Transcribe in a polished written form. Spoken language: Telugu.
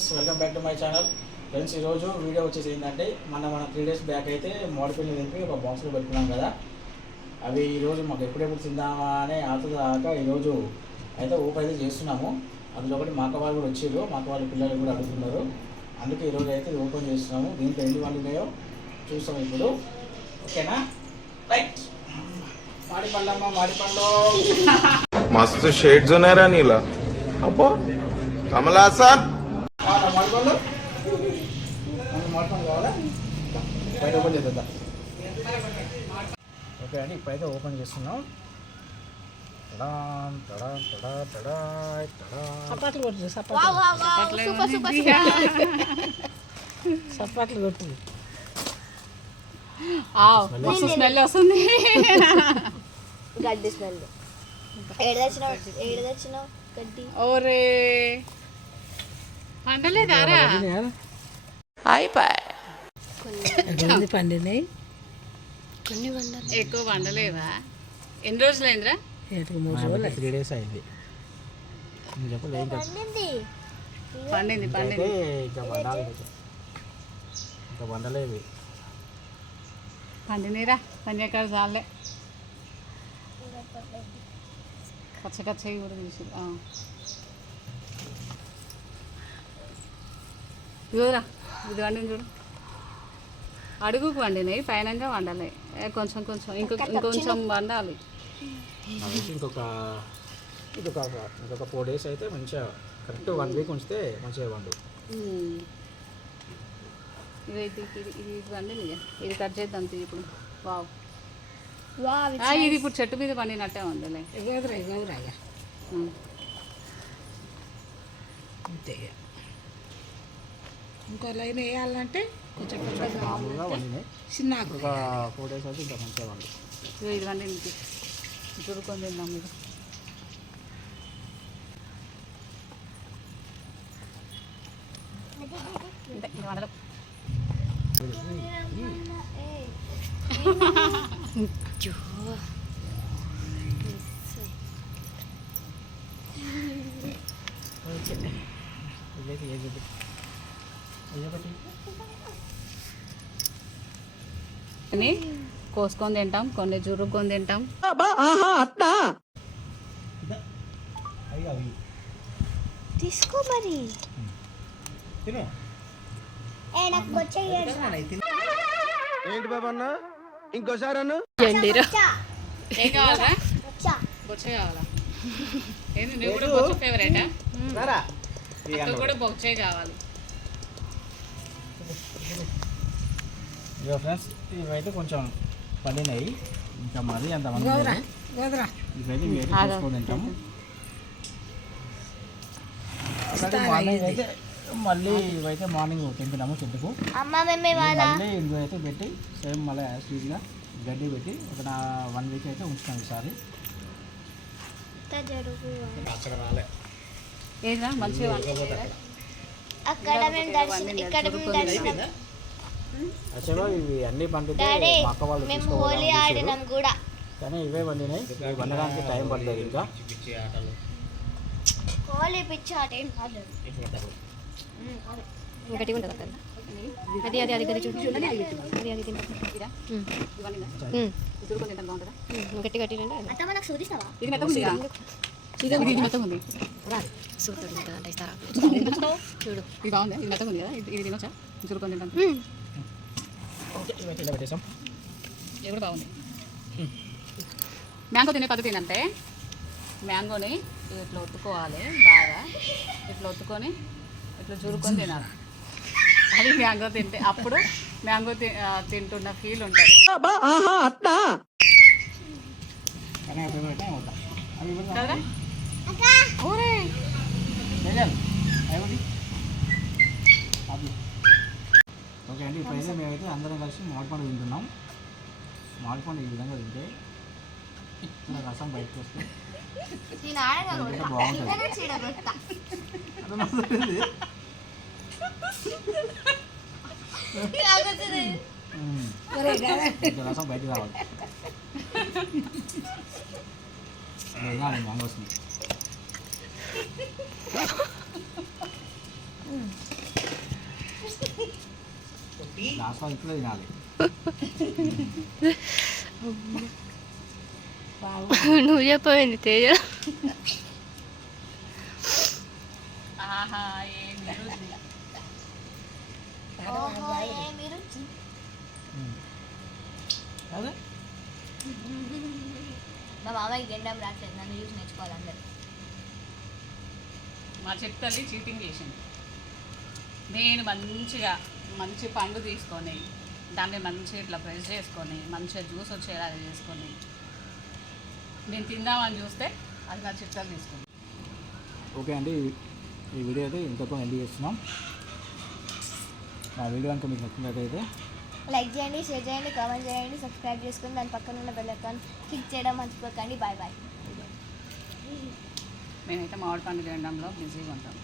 Friends, welcome back to my channel. Friends, ఈరోజు వీడియో వచ్చేసి ఏంటంటే మన 3 days బ్యాక్ అయితే మామిడిపళ్ళు తెంపి ఒక బాక్స్లో పెట్టుకున్నాం కదా. అవి ఈరోజు మాకు ఎప్పుడెప్పుడు తిందామా అనే ఆతదాకా ఈరోజు అయితే ఓపెన్ అయితే చేస్తున్నాము. అందులో ఒకటి మా అక్క వాళ్ళు కూడా వచ్చారు, మా అక్క వాళ్ళ పిల్లలు కూడా అడుగుతున్నారు. అందుకే ఈరోజు అయితే ఓపెన్ చేస్తున్నాము. దీంట్లో ఎన్ని వాళ్ళు ఉన్నాయో చూస్తాం ఇప్పుడు. ఓకేనా? రైట్. మామిడిపళ్ళమ్మ, మామిడిపళ్ళు मस्त शेड जो नाही राणीला अप्पो कमला असा మామిడిపళ్ళు మామిడిపళ్ళు కావాలా? బయట ఓపెన్ చేద్దాం. ఓకే అండి, ఇప్పుడైతే ఓపెన్ చేస్తున్నాం. సపాట్లు కొట్టు, సపాట్లు కొట్టు. స్మెల్ వస్తుంది. గడ్డి స్మెల్. ఏడు తెచ్చినావు గడ్డి? ఓరే పండలేదారా? ఎన్ని పండినాయి? కొన్ని వండలు ఎక్కువ వండలేవా? ఎన్ని రోజులైందిరా? 3 రోజులు. 3 days అయింది. పండింది ఇంకా వండాలి, ఇంకా వండలేవి. పండినీరా పంజాకాడ చాలే. కచ్చకచ్చవి కూడా తీసి ఇదిరా, ఇది వండింది చూడు. అడుగుకు వండినాయి, పైనంగా వండాలి. కొంచెం కొంచెం ఇంకొంచెం వండాలి. ఇంకొక 4 days అయితే మంచిగా కరెక్ట్ 1 week ఉంచితే మంచిగా వండు. ఇది వండింది. ఇది కట్ చేద్దాం ఇప్పుడు. వావ్, వావ్, ఇది ఇప్పుడు చెట్టు మీద పండినట్టే ఉందిలే. ఇవ్వదురా అంతే. ఇంకో లైన్ వేయాలంటే కొంచెం మామూలుగా వండినాయి. చిన్న ఒక 4 days అయితే ఇంకా మంచిగా వండు. ఇది వండింది చురుకొని తిందాం. మీరు వండలు కోసుకొని తింటాం, కొన్ని జురుక్కొని తింటాం. తీసుకో మరి. తిను. నాకు బొచ్చే ఏంటి బాబన్న ఇంకోసారి అన్న ఏం కావాలా? బొచ్చ కావాలా? ఏంది, నువ్వు కూడా బొచ్చ ఫేవరెటా? నాకు కూడా బొచ్చే కావాలి. ఇదిగో ఫ్రెండ్స్, ఇవైతే కొంచెం పండినాయి. ఇంకా మరి అంత మంది గోదరా ఇవైతే వేరే చూసుకొని తింటాము. మార్నింగ్ అయితే మళ్ళీ ఇవైతే మార్నింగ్ తింటున్నాము చెట్టుకు. మళ్ళీ ఇందులో అయితే పెట్టి సేమ్ మళ్ళీ యాస్టీజ్గా గడ్డి పెట్టి ఒక 1 week అయితే ఉంచుతాం ఈసారి. అక్కడ రాలే ఏదా మంచిగా యాక్చువల్గా ఇవి అన్నీ పండితే మా అక్క వాళ్ళు తీసుకోవాలి, కానీ ఇవే పండినాయి. ఇవి పండడానికి టైం పడుతుంది. ఇంకా గట్టిగా ఉంటుంది అక్కడ. అది అది అది గది చూడు. అది అది గట్టి గట్టి రండి. ఇది మెత్త ఉంది. ఇది మెత్త ఉంది. సూపర్ ఉంటుంది అంటే ఇస్తారా చూడు. ఇది బాగుంది. ఇది మెత్త ఉంది కదా, ఇది తినొచ్చా? చురుకొని తింటాం. ఇవైతే ఇలా పెట్టేసాం. ఇది కూడా బాగుంది. మ్యాంగో తినే పద్ధతి ఏంటంటే, మ్యాంగోని ఇట్లా ఒత్తుకోవాలి బాగా. ఇట్లా ఒత్తుకొని ఇట్లా చురుకొని తినాలి. అది మ్యాంగో తింటే అప్పుడు మ్యాంగో తింటున్న ఫీల్ ఉంటుంది. కదరా? ఊరే ఓకే అండి, ఇప్పుడైతే మేమైతే అందరం కలిసి మామిడిపండు తింటున్నాం. మామిడిపండు ఈ విధంగా తింటే ఇట్లా రసం బయటకు వస్తే బాగుంటుంది. రసం బయటకు రావాలి. మ్యాంగోస్ ఆస్వాదించలే తినాలి. నువ్వు చెప్పవేంది తేజ? ఆహా ఏం రుచి. అదే మా మామయ్య గెండం రాట్లేదు, నన్ను చూసి నేర్చుకోవాలి అందరు. మా చెప్తల్లి చీటింగ్ చేసింది. నేను మంచి పండు తీసుకొని దాన్ని మంచిగా ఇట్లా ప్రెస్ చేసుకొని మంచిగా జ్యూస్ వచ్చేలా చేసుకొని నేను తిందామని చూస్తే అది నా చిట్టాలు తీసుకుంది. ఓకే అండి, ఈ వీడియో అయితే ఇంతకు ఎండ్ చేస్తున్నాం. మా వీడియో కనుక మీకు నచ్చినట్లయితే లైక్ చేయండి, షేర్ చేయండి, కామెంట్ చేయండి, సబ్స్క్రైబ్ చేసుకుని దాని పక్కన ఉన్న బెల్ ఐకాన్ క్లిక్ చేయడం మర్చిపోకండి. Bye bye. మేమైతే మామిడి పండు తినడంలో బిజీగా ఉంటాం.